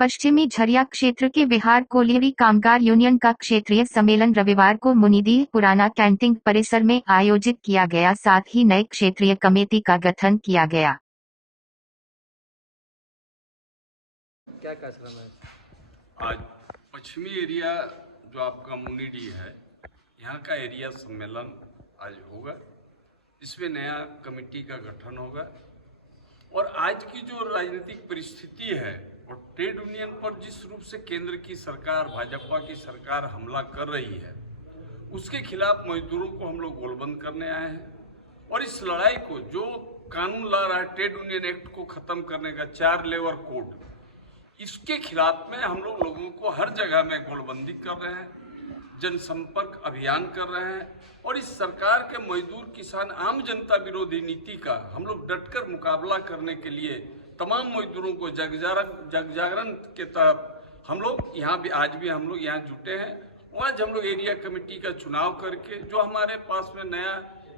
पश्चिमी झरिया क्षेत्र के बिहार कोलियरी कामगार यूनियन का क्षेत्रीय सम्मेलन रविवार को मुनिडीह पुराना कैंटीन परिसर में आयोजित किया गया। साथ ही नए क्षेत्रीय कमेटी का गठन किया गया। क्या कार्यक्रम है आज? पश्चिमी एरिया जो आपका मुनिडीह है, यहाँ का एरिया सम्मेलन आज होगा। इसमें नया कमेटी का गठन होगा और आज की जो राजनीतिक परिस्थिति है और ट्रेड यूनियन पर जिस रूप से केंद्र की सरकार, भाजपा की सरकार हमला कर रही है, उसके खिलाफ मजदूरों को हम लोग गोलबंद करने आए हैं। और इस लड़ाई को जो कानून ला रहा है, ट्रेड यूनियन एक्ट को खत्म करने का 4 लेबर कोड, इसके खिलाफ में हम लोगों को हर जगह में गोलबंदी कर रहे हैं, जनसंपर्क अभियान कर रहे हैं और इस सरकार के मजदूर, किसान, आम जनता विरोधी नीति का हम लोग डटकर मुकाबला करने के लिए तमाम मजदूरों को जगजागरण के तहत हम लोग यहाँ भी आज भी हम लोग यहाँ जुटे हैं। आज हम लोग एरिया कमेटी का चुनाव करके जो हमारे पास में नया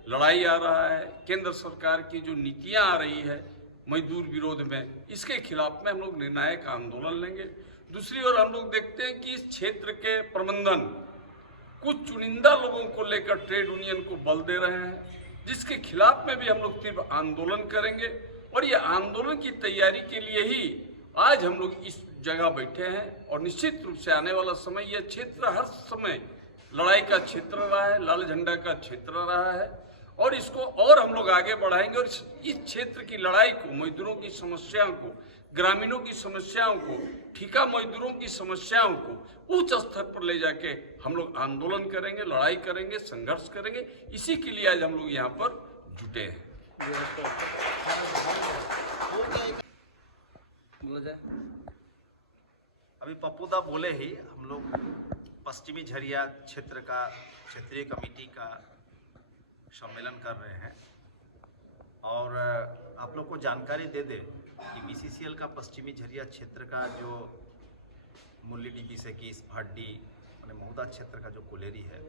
लड़ाई आ रहा है, केंद्र सरकार की जो नीतियाँ आ रही है मजदूर विरोध में, इसके खिलाफ में हम लोग निर्णायक आंदोलन लेंगे। दूसरी ओर हम लोग देखते हैं कि इस क्षेत्र के प्रबंधन कुछ चुनिंदा लोगों को लेकर ट्रेड यूनियन को बल दे रहे हैं, जिसके खिलाफ में भी हम लोग तीव्र आंदोलन करेंगे। और ये आंदोलन की तैयारी के लिए ही आज हम लोग इस जगह बैठे हैं और निश्चित रूप से आने वाला समय, यह क्षेत्र हर समय लड़ाई का क्षेत्र रहा है, लाल झंडा का क्षेत्र रहा है और इसको और हम लोग आगे बढ़ाएंगे। और इस क्षेत्र की लड़ाई को, मजदूरों की समस्याओं को, ग्रामीणों की समस्याओं को, ठेका मजदूरों की समस्याओं को उच्च स्तर पर ले जाके हम लोग आंदोलन करेंगे, लड़ाई करेंगे, संघर्ष करेंगे। इसी के लिए आज हम लोग यहाँ पर जुटे हैं। अभी पप्पूदा बोले ही, हम लोग पश्चिमी झरिया क्षेत्र का क्षेत्रीय कमेटी का सम्मेलन कर रहे हैं और आप लोग को जानकारी दे दे कि बीसीसीएल का पश्चिमी झरिया क्षेत्र का जो मुरली डीबी से की इस भाटी माने महुदा क्षेत्र का जो कोलेरी है,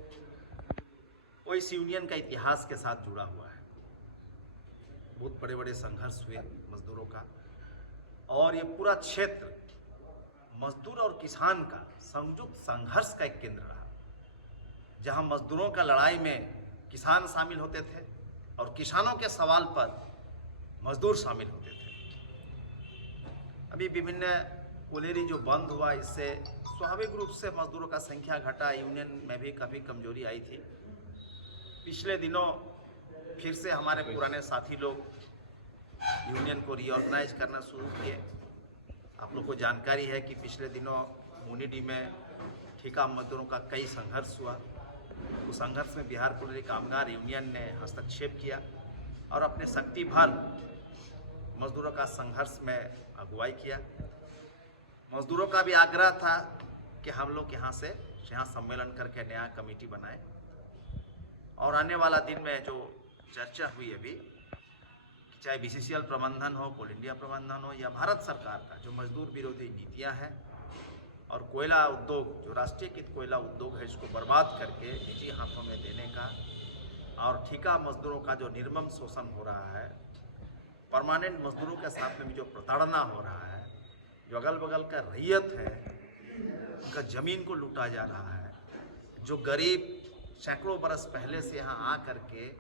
वो इस यूनियन का इतिहास के साथ जुड़ा हुआ है। बहुत बड़े बड़े संघर्ष हुए मजदूरों का और ये पूरा क्षेत्र मजदूर और किसान का संयुक्त संघर्ष का एक केंद्र रहा, जहां मजदूरों का लड़ाई में किसान शामिल होते थे और किसानों के सवाल पर मजदूर शामिल होते थे। अभी विभिन्न कोलेरी जो बंद हुआ, इससे स्वाभाविक रूप से मजदूरों का संख्या घटा, यूनियन में भी काफ़ी कमजोरी आई थी। पिछले दिनों फिर से हमारे पुराने साथी लोग यूनियन को रीऑर्गेनाइज करना शुरू किए। आप लोग को जानकारी है कि पिछले दिनों मुनिडीह में ठेका मजदूरों का कई संघर्ष हुआ। उस संघर्ष में बिहार कोलियरी कामगार यूनियन ने हस्तक्षेप किया और अपने शक्ति भर मजदूरों का संघर्ष में अगुवाई किया। मजदूरों का भी आग्रह था कि हम लोग यहाँ सम्मेलन करके नया कमेटी बनाए और आने वाला दिन में जो चर्चा हुई अभी, चाहे बीसीसीएल प्रबंधन हो, कोल इंडिया प्रबंधन हो या भारत सरकार का जो मजदूर विरोधी नीतियां हैं और कोयला उद्योग, जो राष्ट्रीयकृत कोयला उद्योग है, इसको बर्बाद करके निजी हाथों में देने का और ठेका मजदूरों का जो निर्मम शोषण हो रहा है, परमानेंट मजदूरों के साथ में भी जो प्रताड़ना हो रहा है, जो अगल बगल का रैयत है उनका ज़मीन को लूटा जा रहा है, जो गरीब सैकड़ों बरस पहले से यहाँ आ करके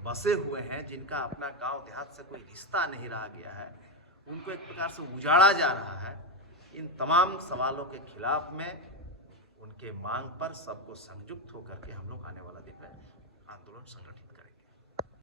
बसे हुए हैं, जिनका अपना गांव देहात से कोई रिश्ता नहीं रह गया है, उनको एक प्रकार से उजाड़ा जा रहा है। इन तमाम सवालों के खिलाफ में, उनके मांग पर सबको संयुक्त होकर के हम लोग आने वाला दिन में आंदोलन संगठन